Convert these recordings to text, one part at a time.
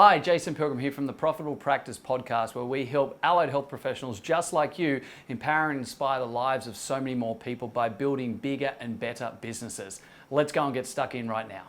Hi, Jason Pilgrim here from the Profitable Practice podcast, where we help allied health professionals just like you empower and inspire the lives of so many more people by building bigger and better businesses. Let's go and get stuck in right now.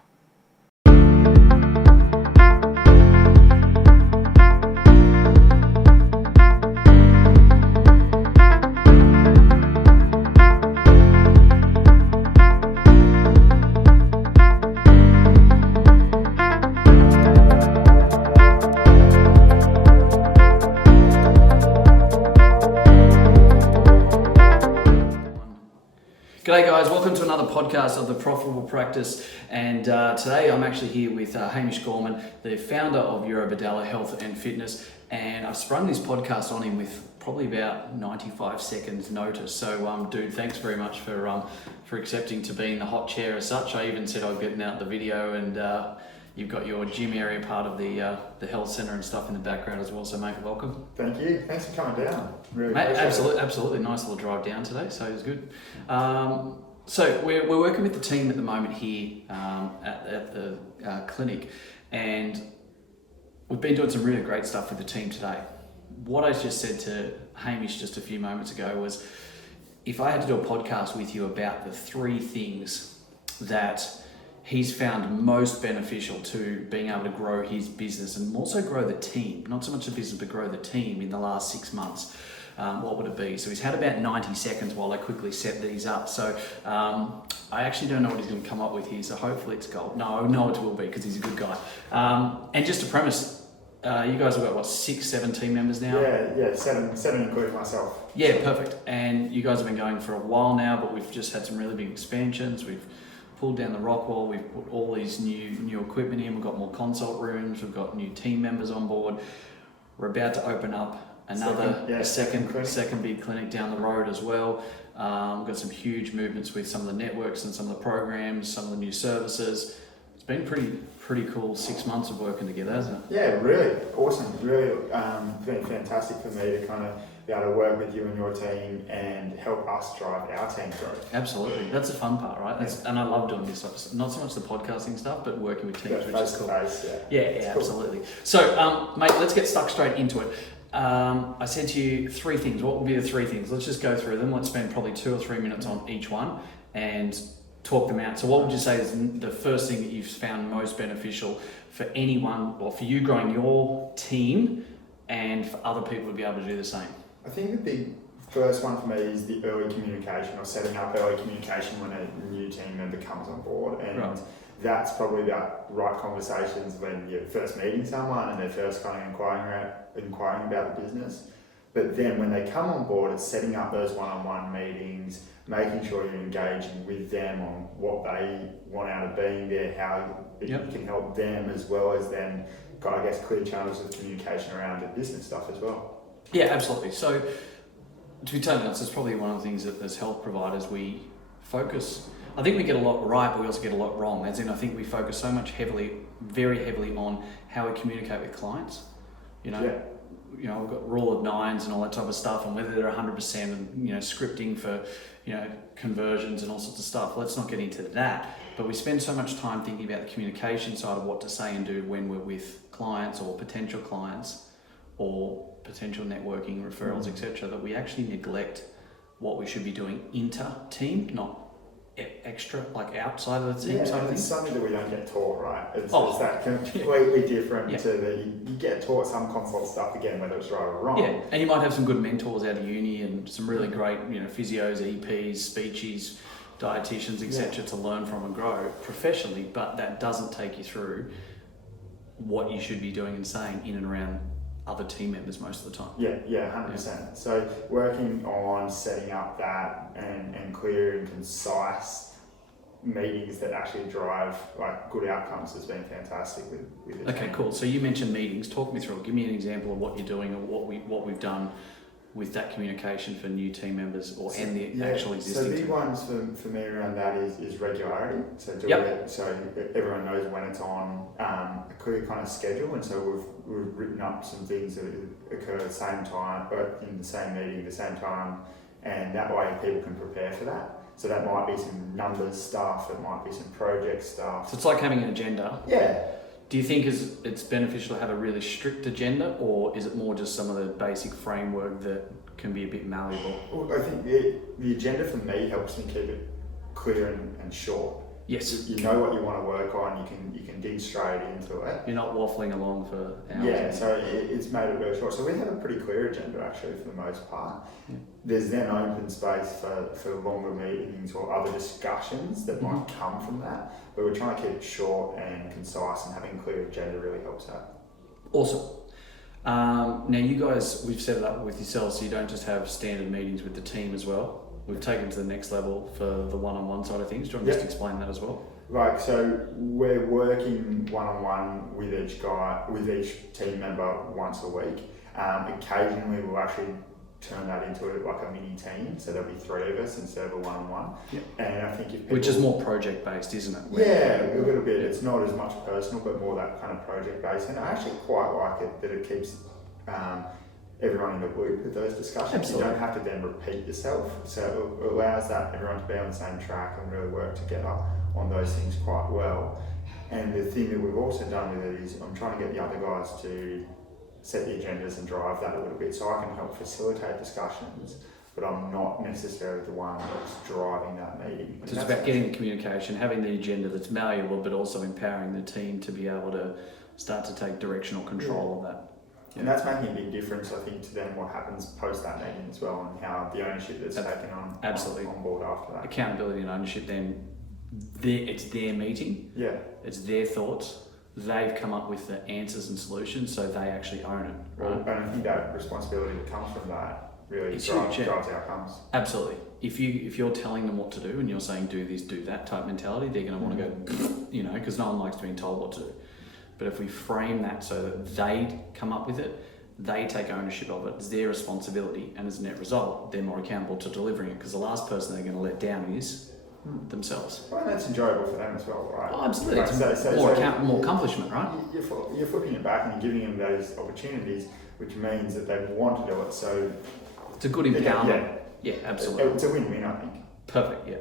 G'day guys, welcome to another podcast of the Profitable Practice, and today I'm actually here with Hamish Gorman, the founder of Eurobadala Health and Fitness, and I've sprung this podcast on him with probably about 95 seconds notice. So dude, thanks very much for accepting to be in the hot chair as such. I even said I'd get out the video, and you've got your gym area part of the health centre and stuff in the background as well, so mate, welcome. Thank you. Thanks for coming down. Really mate, absolutely. Nice little drive down today, so it was good. So we're working with the team at the moment here at the clinic, and we've been doing some really great stuff with the team today. What I just said to Hamish just a few moments ago was, if I had to do a podcast with you about the three things that he's found most beneficial to being able to grow his business and also grow the team, not so much the business, but grow the team in the last 6 months, what would it be? So he's had about 90 seconds while I quickly set these up. So I actually don't know what he's going to come up with here, so hopefully it's gold. No, it will be, because he's a good guy. And just to premise, you guys have got, what, 6, 7 team members now? Yeah, seven including myself. Yeah, perfect. And you guys have been going for a while now, but we've just had some really big expansions. We've pulled down the rock wall, we've put all these new equipment in, we've got more consult rooms, we've got new team members on board. We're about to open up another second big clinic down the road as well. We've got some huge movements with some of the networks and some of the programs, some of the new services. It's been pretty cool 6 months of working together, hasn't it? Yeah, really awesome. Really been fantastic for me to kind of be able to work with you and your team and help us drive our team growth. Absolutely, that's the fun part, right? And I love doing this stuff. Not so much the podcasting stuff, but working with teams, which is cool. Yeah, cool. Absolutely. So, mate, let's get stuck straight into it. I said to you 3 things. What would be the 3 things? Let's just go through them. Let's spend probably 2 or 3 minutes on each one and talk them out. So what would you say is the first thing that you've found most beneficial for anyone, or for you growing your team, and for other people to be able to do the same? I think the big first one for me is the early communication, or setting up early communication when a new team member comes on board. And that's probably about right conversations when you're first meeting someone and they're first kind of inquiring about the business. But then when they come on board, it's setting up those one-on-one meetings, making sure you're engaging with them on what they want out of being there, how you can help them, as well as then got, I guess, clear channels of communication around the business stuff as well. Yeah, absolutely. So to be totally honest, it's probably one of the things that as health providers we focus, I think we get a lot right, but we also get a lot wrong. As in, I think we focus so much very heavily on how we communicate with clients. You know, we've got rule of 9s and all that type of stuff, and whether they're 100% and, scripting for, conversions and all sorts of stuff. Let's not get into that. But we spend so much time thinking about the communication side of what to say and do when we're with clients or potential clients or potential networking, referrals, etc., that we actually neglect what we should be doing inter-team, not extra, like outside of the team side of things. It's something that we don't get taught, right? It's that completely different to you get taught some consult stuff, again, whether it's right or wrong. Yeah, and you might have some good mentors out of uni and some really great, physios, EPs, speechies, dietitians, etc., to learn from and grow professionally, but that doesn't take you through what you should be doing and saying in and around other team members most of the time. Yeah, 100%. So working on setting up that and clear and concise meetings that actually drive like good outcomes has been fantastic with the team. Cool. So you mentioned meetings. Talk me through it. Give me an example of what you're doing or what we've done with that communication for new team members and the actual existing team. So big ones for me around that is regularity. So it so everyone knows when it's on a clear kind of schedule, and so we've written up some things that occur at the same time, or in the same meeting at the same time, and that way people can prepare for that. So that might be some numbers stuff, it might be some project stuff. So it's like having an agenda. Yeah. Do you think it's beneficial to have a really strict agenda, or is it more just some of the basic framework that can be a bit malleable? Well, I think the agenda for me helps me keep it clear and short. Yes. You know what you want to work on. You can dig straight into it. You're not waffling along for hours. Yeah, so it's made it very short. So we have a pretty clear agenda actually for the most part. Yeah. There's then open space for longer meetings or other discussions that might come from that. But we're trying to keep it short and concise, and having a clear agenda really helps out. Awesome. Now you guys, we've set it up with yourselves so you don't just have standard meetings with the team as well. We've taken it to the next level for the one-on-one side of things. Do you want to just explain that as well? Right, so we're working one-on-one with each team member once a week. Occasionally we'll actually turn that into like a mini team, so there'll be 3 of us instead of a one-on-one. Yep. And I think which is more project-based, isn't it? Yeah, a little bit. It's not as much personal, but more that kind of project-based. And I actually quite like it that it keeps everyone in the loop with those discussions. Absolutely. You don't have to then repeat yourself, so it allows that everyone to be on the same track and really work together on those things quite well. And the thing that we've also done with it is I'm trying to get the other guys to set the agendas and drive that a little bit, so I can help facilitate discussions, but I'm not necessarily the one that's driving that meeting. So it's about getting the communication, having the agenda that's malleable, but also empowering the team to be able to start to take directional control of that. And that's making a big difference, I think, to then what happens post that meeting as well, and how the ownership that's taken on board after that. Accountability and ownership, then it's their meeting, it's their thoughts, they've come up with the answers and solutions, so they actually own it. Right? And I think that responsibility that comes from that really drives outcomes. Absolutely. If you're telling them what to do and you're saying do this, do that type mentality, they're going to want to go, because no one likes being told what to do. But if we frame that so that they come up with it, they take ownership of it, it's their responsibility, and as a net result, they're more accountable to delivering it, because the last person they're going to let down is themselves. Well, and that's enjoyable for them as well, right? Oh, absolutely. Right, it's more accomplishment, right? You're flipping it back and you're giving them those opportunities, which means that they want to do it. So it's a good empowerment. Yeah, absolutely. It's a win-win, I think. Perfect. Yeah.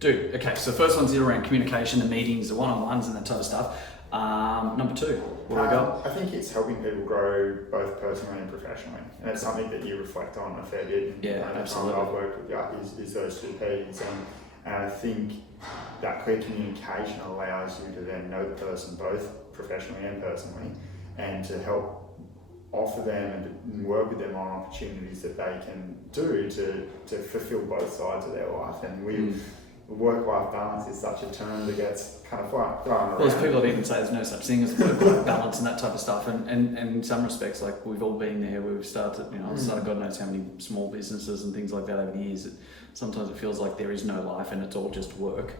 Dude. Okay. So the first one's around communication, the meetings, the one-on-ones, and that type of stuff. Number 2, what do we got? I think it's helping people grow both personally and professionally, and it's something that you reflect on a fair bit. Yeah, absolutely. I've worked with you is those 2 P's, and I think that clear communication allows you to then know the person both professionally and personally, and to help offer them and work with them on opportunities that they can do to fulfill both sides of their life. And work-life balance is such a term that gets kind of thrown around. Well, there's people that even say there's no such thing as work-life balance and that type of stuff. And in some respects, like we've all been there. We've started, started God knows how many small businesses and things like that over the years. Sometimes it feels like there is no life and it's all just work.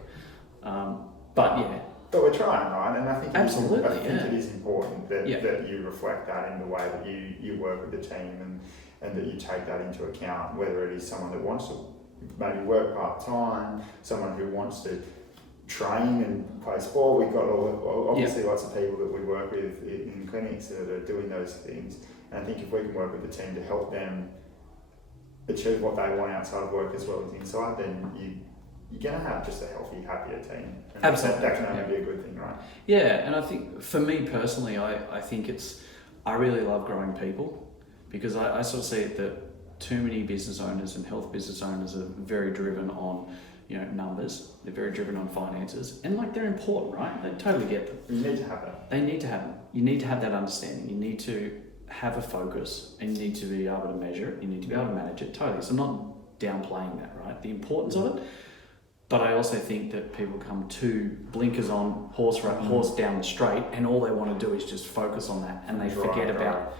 But we're trying, right? And I think it is important that you reflect that in the way that you work with the team, and that you take that into account, whether it is someone that wants to maybe work part-time, someone who wants to train and play sport. We've got obviously lots of people that we work with in clinics that are doing those things. And I think if we can work with the team to help them achieve what they want outside of work as well as inside, then you're going to have just a healthy, happier team. And absolutely. That can only be a good thing, right? Yeah, and I think for me personally, I think I really love growing people, because I sort of see it that too many business owners and health business owners are very driven on, numbers. They're very driven on finances, and they're important, right? They totally get them. You need to have that. They need to have them. You need to have that understanding. You need to have a focus, and you need to be able to measure it. You need to be able to manage it. Totally. So I'm not downplaying that, right? The importance of it. But I also think that people come too blinkers on, horse down the straight, and all they want to do is just focus on that, and they forget about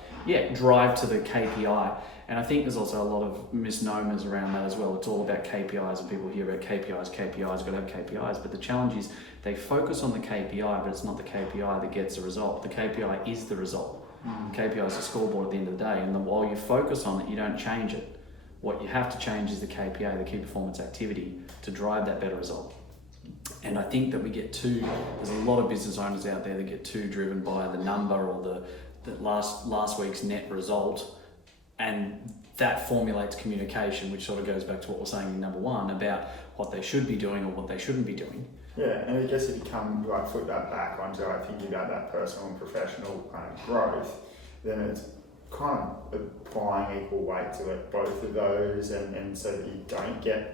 drive to the KPI. And I think there's also a lot of misnomers around that as well. It's all about KPIs, and people hear about KPIs, got to have KPIs. But the challenge is they focus on the KPI, but it's not the KPI that gets the result. The KPI is the result. KPI is a scoreboard at the end of the day, and while you focus on it, you don't change it. What you have to change is the KPI, the key performance activity, to drive that better result. And I think that there's a lot of business owners out there that get too driven by the number or the last week's net result, and that formulates communication, which sort of goes back to what we're saying in number 1 about what they should be doing or what they shouldn't be doing. Yeah, and I guess if you come like flip that back onto like thinking about that personal and professional kind of growth, then it's kind of applying equal weight to it, both of those, and so that you don't get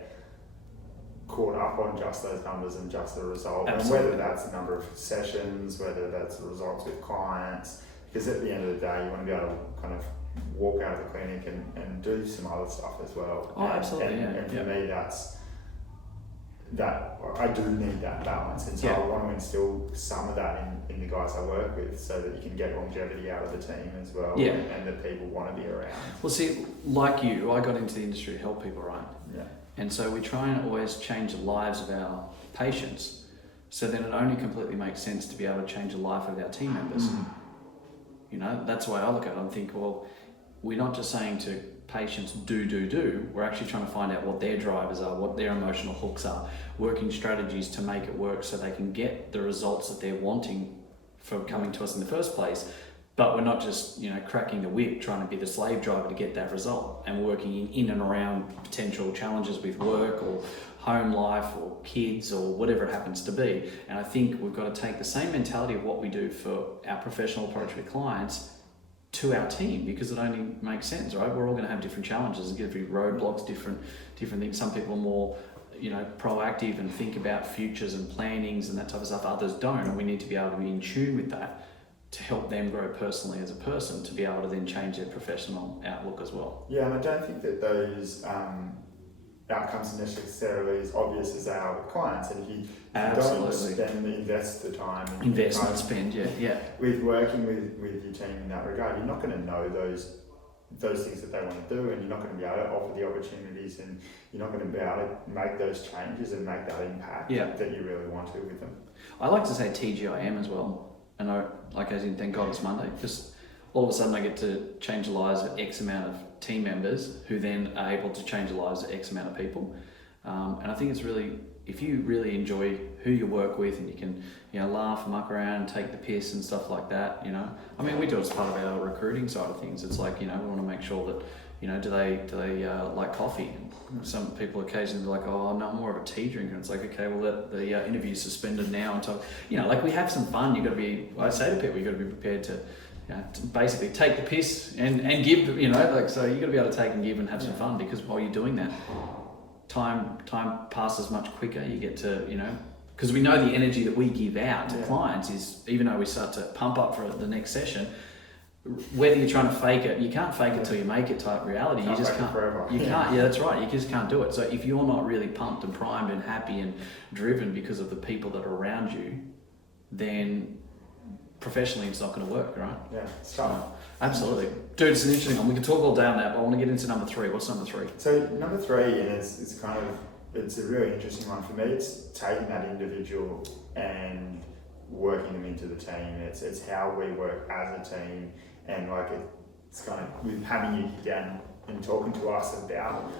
caught up on just those numbers and just the result. Absolutely. And whether that's the number of sessions, whether that's the results with clients, because at the end of the day, you want to be able to kind of walk out of the clinic and do some other stuff as well. Oh, absolutely, And for yeah. me, that's that I do need that balance, and so Yeah. I want to instill some of that in the guys I work with, so that you can get longevity out of the team as well, Yeah. and that people want to be around. Well, see, like you, I got into the industry to help people, right? Yeah. And so we try and always change the lives of our patients. So then it only completely makes sense to be able to change the life of our team members. You know, that's the way I look at it. I'm thinking, well, we're not just saying to patients do. We're actually trying to find out what their drivers are, what their emotional hooks are, working strategies to make it work so they can get the results that they're wanting from coming to us in the first place. But we're not just, you know, cracking the whip, trying to be the slave driver to get that result. And we're working in and around potential challenges with work or home life or kids or whatever it happens to be. And I think we've got to take the same mentality of what we do for our professional approach with clients to our team, because it only makes sense, right? We're all going to have different challenges, different roadblocks, different things. Some people are more, you know, proactive and think about futures and plannings and that type of stuff. Others don't, and we need to be able to be in tune with that to help them grow personally as a person, to be able to then change their professional outlook as well. Yeah, and I don't think that those outcomes are necessarily as obvious as they are with clients. And if you don't invest the time, Investment spend, yeah. with working with your team in that regard, you're not going to know those things that they want to do, and you're not going to be able to offer the opportunities, and you're not going to be able to make those changes and make that impact that you really want to with them. I like to say TGIM as well. And I, like as in thank God it's Monday, because all of a sudden I get to change the lives of X amount of team members who then are able to change the lives of X amount of people. And I think it's really, if you really enjoy who you work with and you can, you know, laugh, muck around, take the piss and stuff like that, you know. I mean, we do it as part of our recruiting side of things. It's like, you know, we want to make sure that, you know, do they like coffee? And some people occasionally are like, oh no, I'm more of a tea drinker. And it's like, okay, well the interview's suspended now until, you know, like we have some fun. You've got to be, I say to people, you've got to be prepared to, you know, to basically take the piss and give, you know, like, so you've got to be able to take and give and have some fun, because while you're doing that, time passes much quicker. You get to, you know, because we know the energy that we give out to clients is, even though we start to pump up for the next session, whether you're trying to fake it, you can't fake it till you make it type reality. You just can't. You can't. Yeah, that's right. You just can't do it. So if you're not really pumped and primed and happy and driven because of the people that are around you, then professionally it's not going to work, right? Yeah, it's tough. Absolutely. Dude, it's an interesting one. We can talk all day on that, but I want to get into number 3. What's number 3? So number 3, and it's kind of, it's a really interesting one for me. It's taking that individual and working them into the team. It's how we work as a team, and like it's kind of with having you down and talking to us about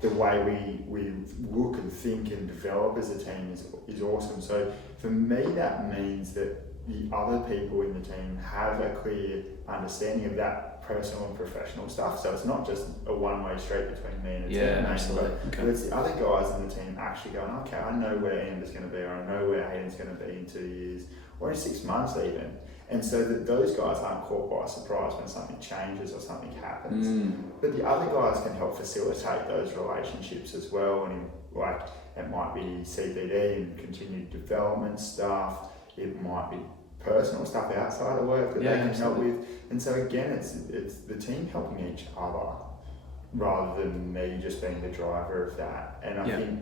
the way we look and think and develop as a team is awesome. So for me, that means that the other people in the team have a clear understanding of that personal and professional stuff. So it's not just a one-way street between me and a teammate, absolutely. but it's the other guys in the team actually going, okay, I know where Amber's going to be, or I know where Hayden's going to be in 2 years, or in 6 months even. And so that those guys aren't caught by surprise when something changes or something happens. But the other guys can help facilitate those relationships as well. And like, it might be CPD and continued development stuff. It might be personal stuff outside of work that they can help with. And so again, it's the team helping each other rather than me just being the driver of that. And I think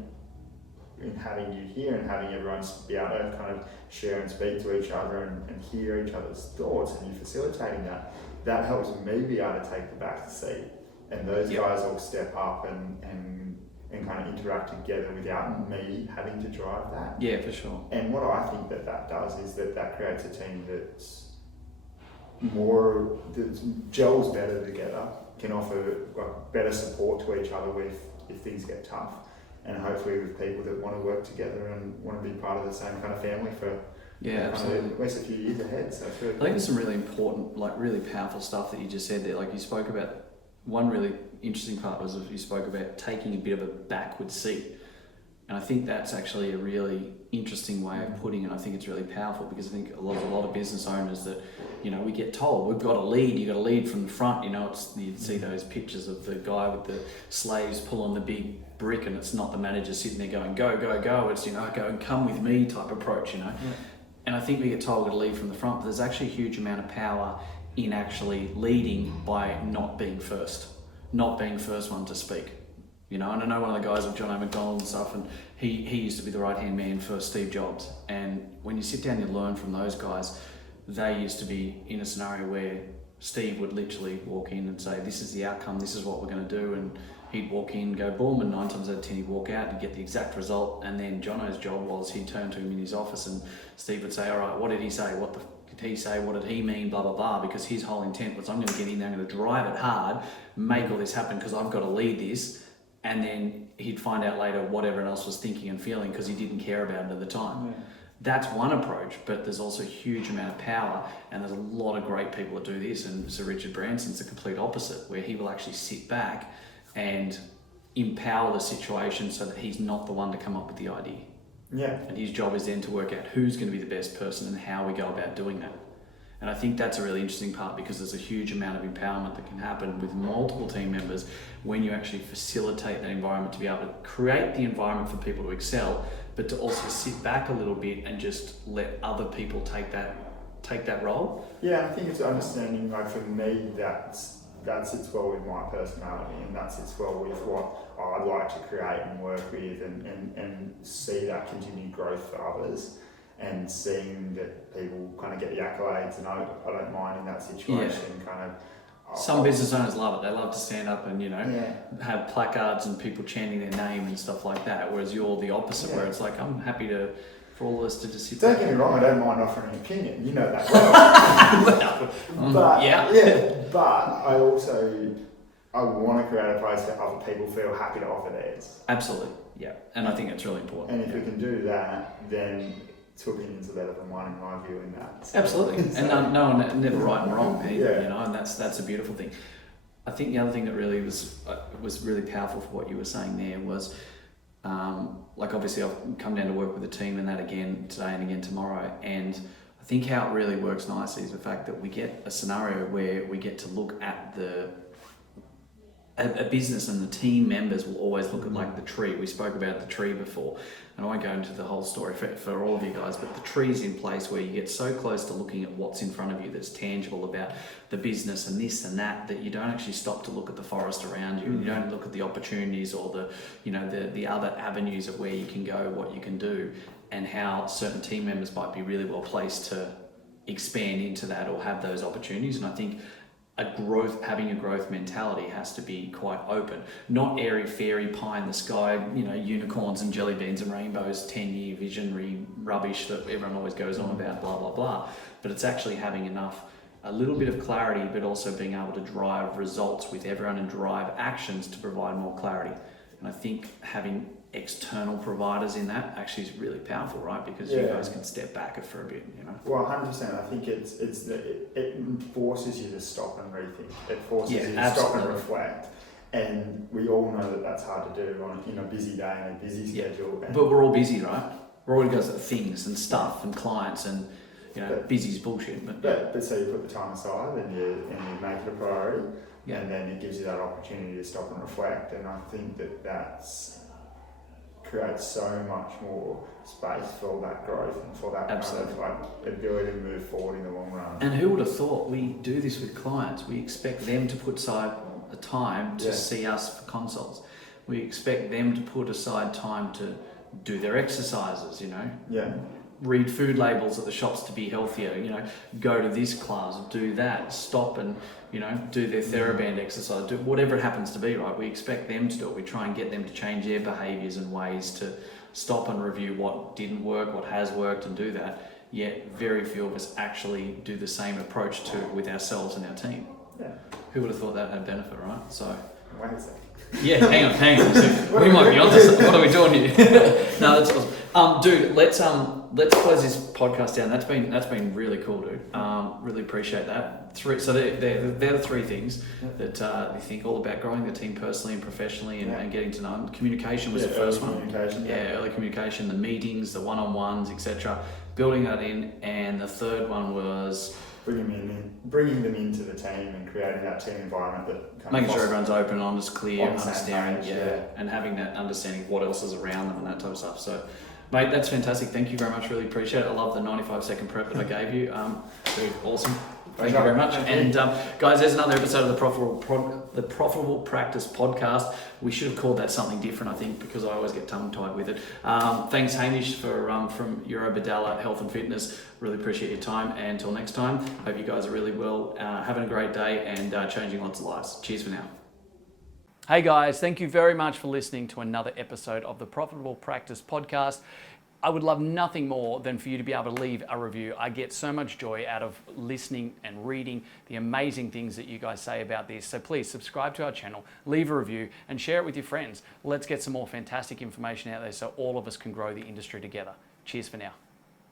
in having you here and having everyone be able to kind of share and speak to each other and hear each other's thoughts, and you facilitating that helps me be able to take the back seat. And those guys all step up and kind of interact together without me having to drive that. Yeah, for sure. And what I think that does is that creates a team that's that gels better together, can offer better support to each other if things get tough, and hopefully with people that want to work together and want to be part of the same kind of family for absolutely. at least a few years ahead. So it's really I think there's some really important, like really powerful stuff that you just said there. Like you spoke about, one really interesting part was you spoke about taking a bit of a backward seat. And I think that's actually a really interesting way of putting it. I think it's really powerful because I think a lot of business owners that, we get told we've got to lead. You got to lead from the front. You see those pictures of the guy with the slaves pulling the big brick, and it's not the manager sitting there going go go go. It's go and come with me type approach. Yeah. And I think we get told to lead from the front, but there's actually a huge amount of power in actually leading by not being first one to speak. And I know one of the guys with John A. McDonald and stuff, and he used to be the right-hand man for Steve Jobs. And when you sit down and you learn from those guys, they used to be in a scenario where Steve would literally walk in and say, this is the outcome, this is what we're going to do. And he'd walk in, go boom, and 9 times out of 10 he'd walk out and get the exact result. And then Jono's job was he'd turn to him in his office and Steve would say, all right, what did he say? What did he say? What did he mean? Blah, blah, blah. Because his whole intent was, I'm going to get in there, I'm going to drive it hard, make all this happen because I've got to lead this. And then he'd find out later what everyone else was thinking and feeling because he didn't care about it at the time. Yeah. That's one approach, but there's also a huge amount of power, and there's a lot of great people that do this, and Sir Richard Branson's the complete opposite, where he will actually sit back and empower the situation so that he's not the one to come up with the idea. Yeah. And his job is then to work out who's going to be the best person and how we go about doing that. And I think that's a really interesting part because there's a huge amount of empowerment that can happen with multiple team members when you actually facilitate that environment to be able to create the environment for people to excel, but to also sit back a little bit and just let other people take that role. Yeah, I think it's understanding, like for me, that sits well with my personality, and that sits well with what I'd like to create and work with, and see that continued growth for others. And seeing that people kind of get the accolades, and I don't mind in that situation. Some business owners love it. They love to stand up and have placards and people chanting their name and stuff like that. Whereas you're the opposite, where it's like I'm happy for all of us to just sit. Don't get me wrong, I don't mind offering an opinion. You know that well. But I also want to create a place where other people feel happy to offer theirs. Absolutely, yeah. And I think that's really important. And if we can do that, then two opinions are better than one, in my view, in that. So, absolutely, and no one never right and wrong either, yeah. And that's a beautiful thing. I think the other thing that really was really powerful for what you were saying there was, obviously I've come down to work with the team and that again today and again tomorrow, and I think how it really works nicely is the fact that we get a scenario where we get to look at a business, and the team members will always look at like the tree. We spoke about the tree before, and I won't go into the whole story for all of you guys, but the tree's in place where you get so close to looking at what's in front of you that's tangible about the business and this and that you don't actually stop to look at the forest around you. You don't look at the opportunities or the other avenues of where you can go, what you can do, and how certain team members might be really well placed to expand into that or have those opportunities. And I think having a growth mentality has to be quite open, not airy fairy pie in the sky, unicorns and jelly beans and rainbows, 10-year visionary rubbish that everyone always goes on about, blah blah blah. But it's actually having a little bit of clarity, but also being able to drive results with everyone and drive actions to provide more clarity. And I think having external providers in that actually is really powerful, right? Because you guys can step back for a bit, Well, 100%. I think it forces you to stop and rethink. It forces you to stop and reflect. And we all know that that's hard to do in a busy day and a busy schedule. Yeah. But we're all busy, right? We're all got things and stuff and clients and busy's bullshit. But so you put the time aside and you make it a priority, and then it gives you that opportunity to stop and reflect. And I think that's creates so much more space for that growth and for that kind of ability to move forward in the long run. And who would have thought we do this with clients? We expect them to put aside a time to see us for consults. We expect them to put aside time to do their exercises, read food labels at the shops to be healthier, go to this class, do that, stop and, do their TheraBand exercise, do whatever it happens to be, right? We expect them to do it. We try and get them to change their behaviours and ways to stop and review what didn't work, what has worked, and do that. Yet very few of us actually do the same approach with ourselves and our team. Yeah. Who would have thought that had benefit, right? So. Wait a second. Yeah, hang on. So we might be onto something. What are we doing here? No, that's awesome. Dude, let's close this podcast down. That's been really cool, dude. Really appreciate that. So they're the three things that you think all about growing the team personally and professionally and getting to know them. Communication was the first one. Early communication, the meetings, the one-on-ones, etc. Building that in, and the third one was bringing them into the team and creating that team environment that making sure everyone's open, honest, clear, understanding, page, and having that understanding of what else is around them and that type of stuff. So, mate, that's fantastic. Thank you very much. Really appreciate it. I love the 95-second prep that I gave you. Very awesome. Thank you very much. And guys, there's another episode of the Profitable Practice podcast. We should have called that something different, I think, because I always get tongue-tied with it. Thanks, Hamish, from Eurobadella Health and Fitness. Really appreciate your time. And until next time, hope you guys are really well, having a great day and changing lots of lives. Cheers for now. Hey guys, thank you very much for listening to another episode of the Profitable Practice podcast. I would love nothing more than for you to be able to leave a review. I get so much joy out of listening and reading the amazing things that you guys say about this. So please subscribe to our channel, leave a review, and share it with your friends. Let's get some more fantastic information out there so all of us can grow the industry together. Cheers for now.